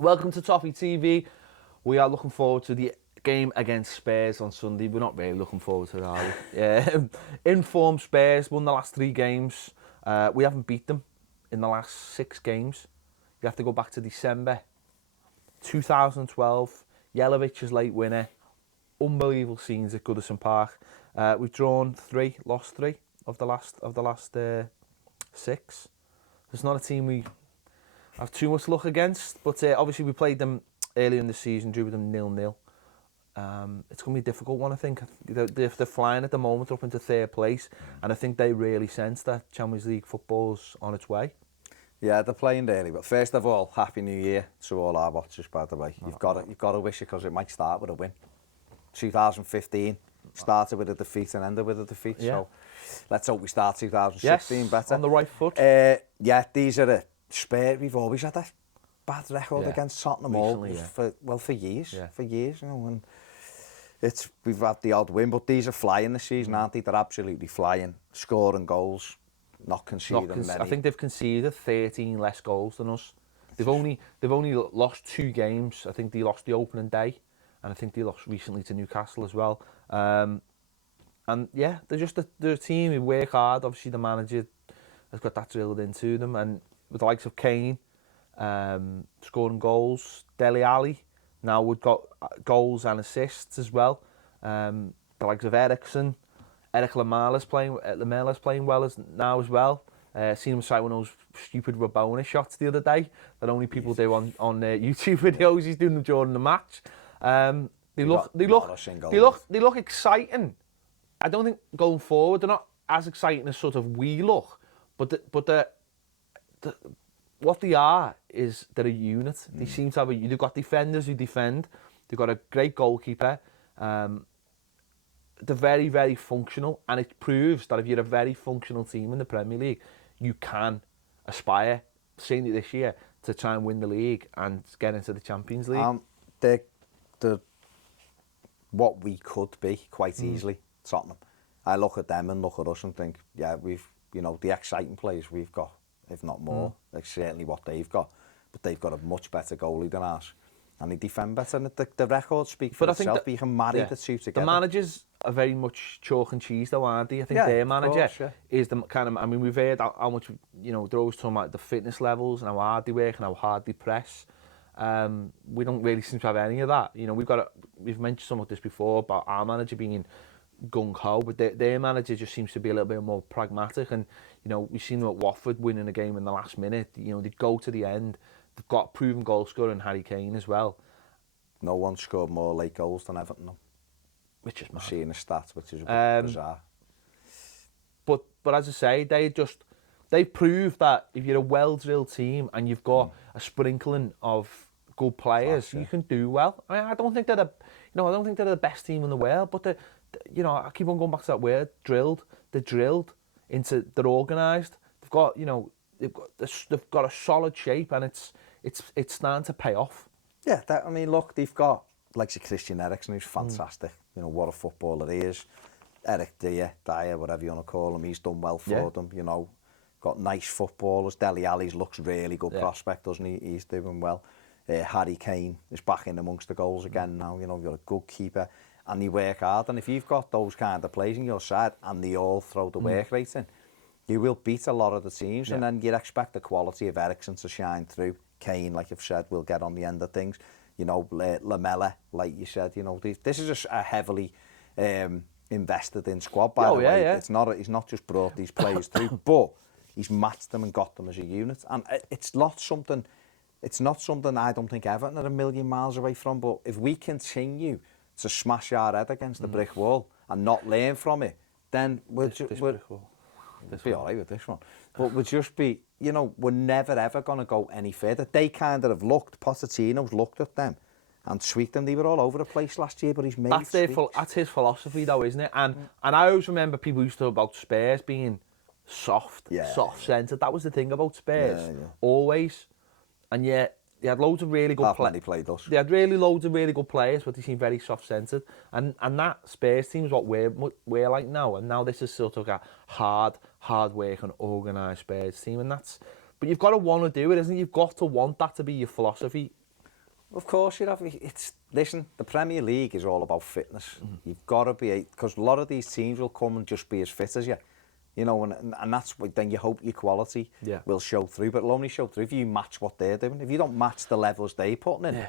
Welcome to Toffee TV. We are looking forward to the game against Spurs on Sunday. We're not really looking forward to that, are we? Informed Spurs won the last 3 games. We haven't beat them in the last 6 games. You have to go back to December 2012. Yelovic's late winner. Unbelievable scenes at Goodison Park. We've drawn 3, lost 3 of the last 6. It's not a team we have too much luck against, but obviously we played them earlier in the season, drew with them 0-0. It's going to be a difficult one, I think. They're flying at the moment up into 3rd place, and I think they really sense that Champions League football's on its way. Yeah, they're playing early, but first of all, Happy New Year to all our watchers, by the way. You've got to wish it, because it might start with a win. 2015 started with a defeat and ended with a defeat, so let's hope we start 2016 better. On the right foot. Yeah, these are the Spurs. We've always had a bad record against Tottenham for years, you know, and we've had the odd win, but these are flying this season, aren't they? They're absolutely flying, scoring goals, not conceding many. I think they've conceded 13 less goals than us. They've only lost 2 games. I think they lost the opening day, and I think they lost recently to Newcastle as well. And yeah, they're a team who work hard. Obviously, the manager has got that drilled into them, and with the likes of Kane scoring goals, Dele Alli now we've got goals and assists as well. The likes of Eric Lamela's playing well now as well. Seen him sight one of those stupid Rabona shots the other day that only people do on YouTube videos. He's doing them during the match. They look exciting. I don't think going forward they're not as exciting as sort of we look, but what they are is they're a unit. They seem to have they've got defenders who defend. They've got a great goalkeeper. They're very, very functional, and it proves that if you're a very functional team in the Premier League, you can aspire, certainly this year, to try and win the league and get into the Champions League. They're what we could be quite easily, Tottenham. I look at them and look at us and think, yeah, we've, you know, the exciting players we've got, if not more, like certainly what they've got, but they've got a much better goalie than us, and they defend better, and the records speak for itself. You can marry the two together. The managers are very much chalk and cheese though, aren't they? I think their manager is the kind of, I mean, we've heard how much, you know, they're always talking about the fitness levels and how hard they work and how hard they press. We don't really seem to have any of that. You know, we've mentioned some of this before about our manager being gung-ho, but their manager just seems to be a little bit more pragmatic. And, you know, we've seen them at Watford winning a game in the last minute. You know, they go to the end. They've got proven goal scorer in Harry Kane as well. No one scored more late goals than Everton, though. Which is mad. I'm seeing the stats, which is a bit bizarre. But as I say, they proved that if you're a well-drilled team and you've got a sprinkling of good players, you can do well. I mean, I don't think they're the best team in the world, but you know, I keep on going back to that word, drilled. They're drilled into, they're organised. They've got, you know, they've got a solid shape, and it's starting to pay off. Yeah, I mean, look, they've got like Christian Eriksen, who's fantastic. You know, what a footballer he is. Eric Dyer, whatever you want to call him, he's done well for them. You know, got nice footballers. Dele Alli looks really good prospect, doesn't he? He's doing well. Harry Kane is back in amongst the goals again now. You know, you've got a good keeper, and they work hard. And if you've got those kind of players on your side, and they all throw the work rate in, you will beat a lot of the teams. And then you'd expect the quality of Eriksen to shine through. Kane, like you've said, will get on the end of things. You know, Lamela, like you said, you know, this is a heavily invested in squad, by the way. It's not, he's not just brought these players through, but he's matched them and got them as a unit. And it's not something I don't think Everton are a million miles away from, but if we continue to smash our head against the brick wall and not learn from it, then we'll be all right with this one. But we'll just be, you know, we're never ever going to go any further. They kind of have Pochettino's looked at them and tweaked them. They were all over the place last year, but he's made that's his philosophy though, isn't it? And I always remember people used to talk about Spurs being soft-centred. That was the thing about Spurs, always. And yet, they had loads of really good players. They had loads of really good players, but they seemed very soft-centred. And that Spurs team is what we're like now. And now this is sort of a hard work and organised Spurs team. And but you've got to want to do it, isn't it? You've got to want that to be your philosophy. Of course you have. Listen, the Premier League is all about fitness. You've got to be, because a lot of these teams will come and just be as fit as you. You know, and that's what, then you hope your quality will show through, but it'll only show through if you match what they're doing. If you don't match the levels they're putting in,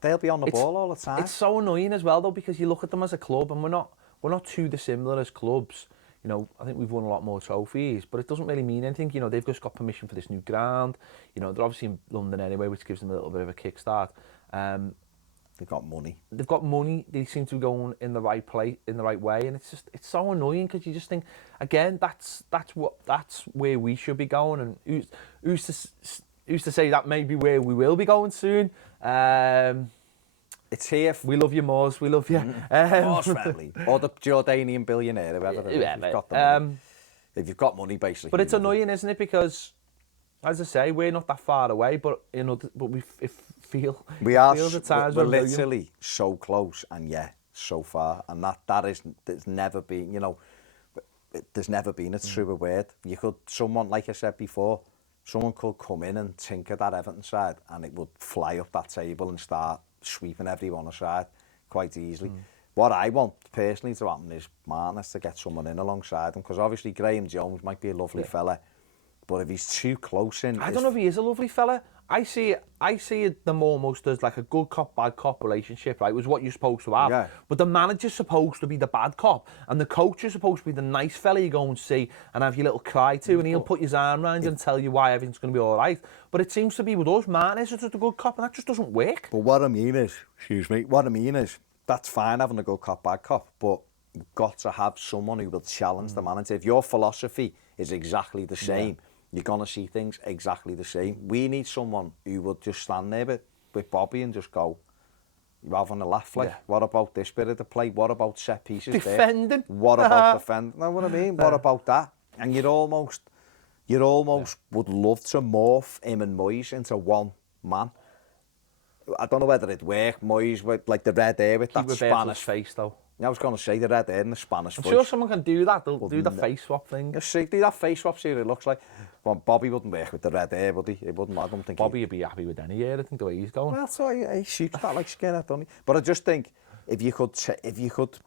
they'll be on the ball all the time. It's so annoying as well, though, because you look at them as a club, and we're not too dissimilar as clubs. You know, I think we've won a lot more trophies, but it doesn't really mean anything. You know, they've just got permission for this new ground. You know, they're obviously in London anyway, which gives them a little bit of a kickstart. They've got money. They've got money. They seem to be going in the right place, in the right way, and it's so annoying because you just think, again, that's where we should be going, and who's to say that may be where we will be going soon. It's here. We love you, Moors. We love you. Moors friendly, or the Jordanian billionaire, whoever. If you've got money, basically. But it's annoying, isn't it? Because, as I say, we're not that far away, but you know, we feel the times we're literally so close, and so far, and there's never been, you know, there's never been a truer word. You could, someone, like I said before, someone could come in and tinker that Everton side, and it would fly up that table and start sweeping everyone aside quite easily. What I want personally to happen is Martinez to get someone in alongside him, because obviously Graham Jones might be a lovely fella, but if he's too close in, I don't know if he is a lovely fella. I see them almost as like a good cop, bad cop relationship, right? Was what you're supposed to have. Yeah. But the manager's supposed to be the bad cop, and the coach is supposed to be the nice fella you go and see and have your little cry to, and he'll put his arm around you and tell you why everything's going to be all right. But it seems to be with us, Martinez is just a good cop, and that just doesn't work. But what I mean is, that's fine having a good cop, bad cop, but you've got to have someone who will challenge the manager. If your philosophy is exactly the same, you're going to see things exactly the same. We need someone who would just stand there with Bobby and just go, you're having a laugh, like, what about this bit of the play? What about set pieces defending? There? What about defending? Know what I mean? What about that? And you'd almost would love to morph him and Moyes into one man. I don't know whether it'd work, Moyes, with like the red hair with that Spanish face, though. I was going to say the red hair and the Spanish voice. I'm sure someone can do that. They'll do the face swap thing. You see, do that face swap, see what it looks like. Well, Bobby wouldn't work with the red hair, would he? He wouldn't. I don't think Bobby would be happy with any hair. I think the way he's going. Well, so he shoots that like skinhead, doesn't he? But I just think if you could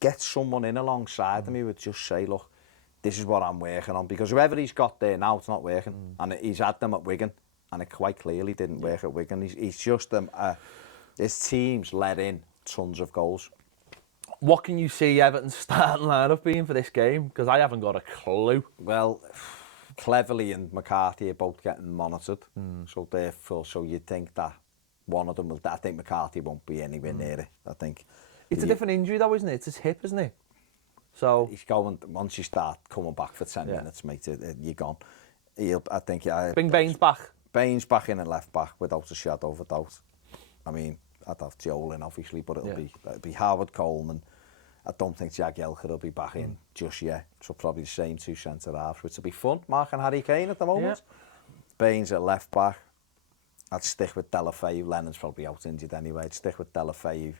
get someone in alongside him who would just say, look, this is what I'm working on, because whoever he's got there now, it's not working, and he's had them at Wigan, and it quite clearly didn't work at Wigan. He's just his team's let in tons of goals. What can you see Everton's starting lineup being for this game? Because I haven't got a clue. Well, Cleverly and McCarthy are both getting monitored, so therefore, you'd think that one of them will. I think McCarthy won't be anywhere near it. I think it's a different injury, though, isn't it? It's his hip, isn't it? So he's going. Once you start coming back for 10 minutes, mate, you're gone. I think. Bring Baines back. Baines back in at left back without a shadow of a doubt. I mean, I'd have Joel in, obviously, but it'll be Howard Coleman. I don't think Jagielka will be back in just yet. So probably the same two centre-halves, which will be fun. Mark and Harry Kane at the moment. Baines at left back. I'd stick with Delafeu. Lennon's probably out injured anyway. I'd stick with Delafeu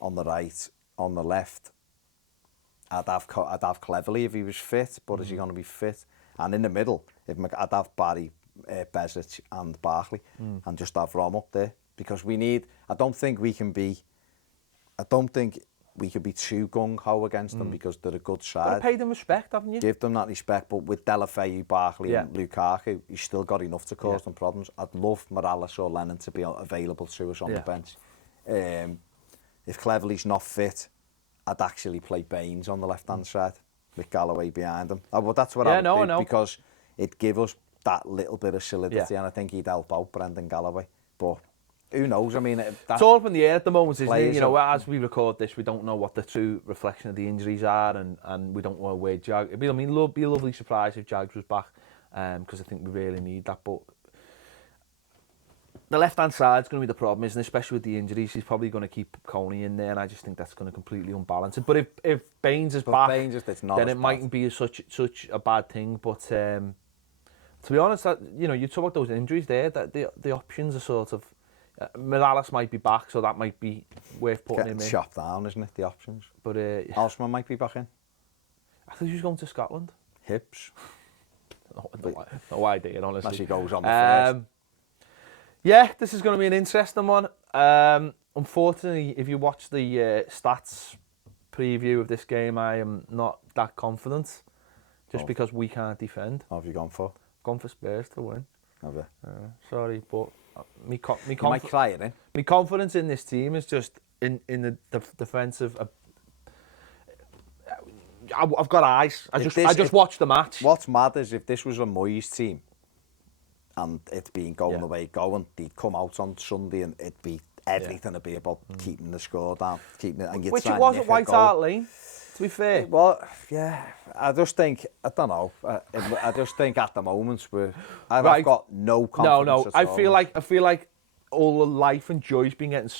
on the right. On the left, I'd have Cleverly if he was fit, but is he going to be fit? And in the middle, I'd have Barry, Bezic and Barkley, and just have Rom up there, because we need. I don't think we could be too gung-ho against them, because they're a good side. You've got to pay them respect, haven't you? Give them that respect, but with Delafeu, Barkley and Lukaku, he's still got enough to cause them problems. I'd love Morales or Lennon to be available to us on the bench. If Cleverly's not fit, I'd actually play Baines on the left-hand side with Galloway behind him. But that's what I would do, because it'd give us that little bit of solidity, and I think he'd help out Brendan Galloway. But who knows? I mean, it's all up in the air at the moment, isn't it? You know, as we record this, we don't know what the true reflection of the injuries are, and we don't know where Jag. It'd be a lovely surprise if Jags was back, because I think we really need that. But the left-hand side's going to be the problem, isn't it? Especially with the injuries. He's probably going to keep Coney in there, and I just think that's going to completely unbalance it. But if Baines is back, then it mightn't be such a bad thing. But to be honest, you talk about those injuries there, that the options are sort of. Morales might be back, so that might be worth putting him in. Chopped down, isn't it, the options? But Osman might be back in. I thought he was going to Scotland. Hips. No idea, honestly. Unless he goes on the first. Yeah, this is going to be an interesting one. Unfortunately, if you watch the stats preview of this game, I am not that confident, just because we can't defend. What have you gone for? Gone for Spurs to win. Have you? Sorry, but me You might cry it in. my confidence in this team is just in the defensive. I've got eyes. I just watched the match. What's mad is if this was a Moyes team and it's been going away, they'd come out on Sunday and it'd be everything would be about keeping the score down, keeping it, and you'd Which try it and was nick at a White goal. Hart Lane, to be fair. Well, yeah, I just think, I don't know, I just think at the moment I've got no confidence at I all. feel like all the life and joy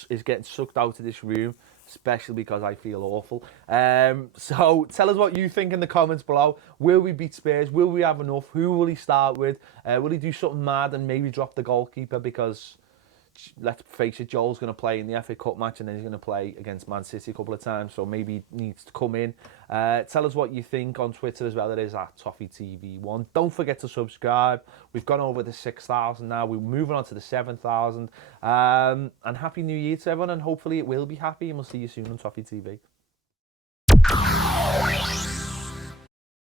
is getting sucked out of this room, especially because I feel awful. So tell us what you think in the comments below. Will we beat Spurs? Will we have enough? Who will he start with? Will he do something mad and maybe drop the goalkeeper? Because let's face it, Joel's going to play in the FA Cup match and then he's going to play against Man City a couple of times, so maybe he needs to come in. Tell us what you think on Twitter as well. It is at Toffee TV1. Don't forget to subscribe. We've gone over the 6,000 now. We're moving on to the 7,000. And Happy New Year to everyone, and hopefully it will be happy, and we'll see you soon on Toffee TV.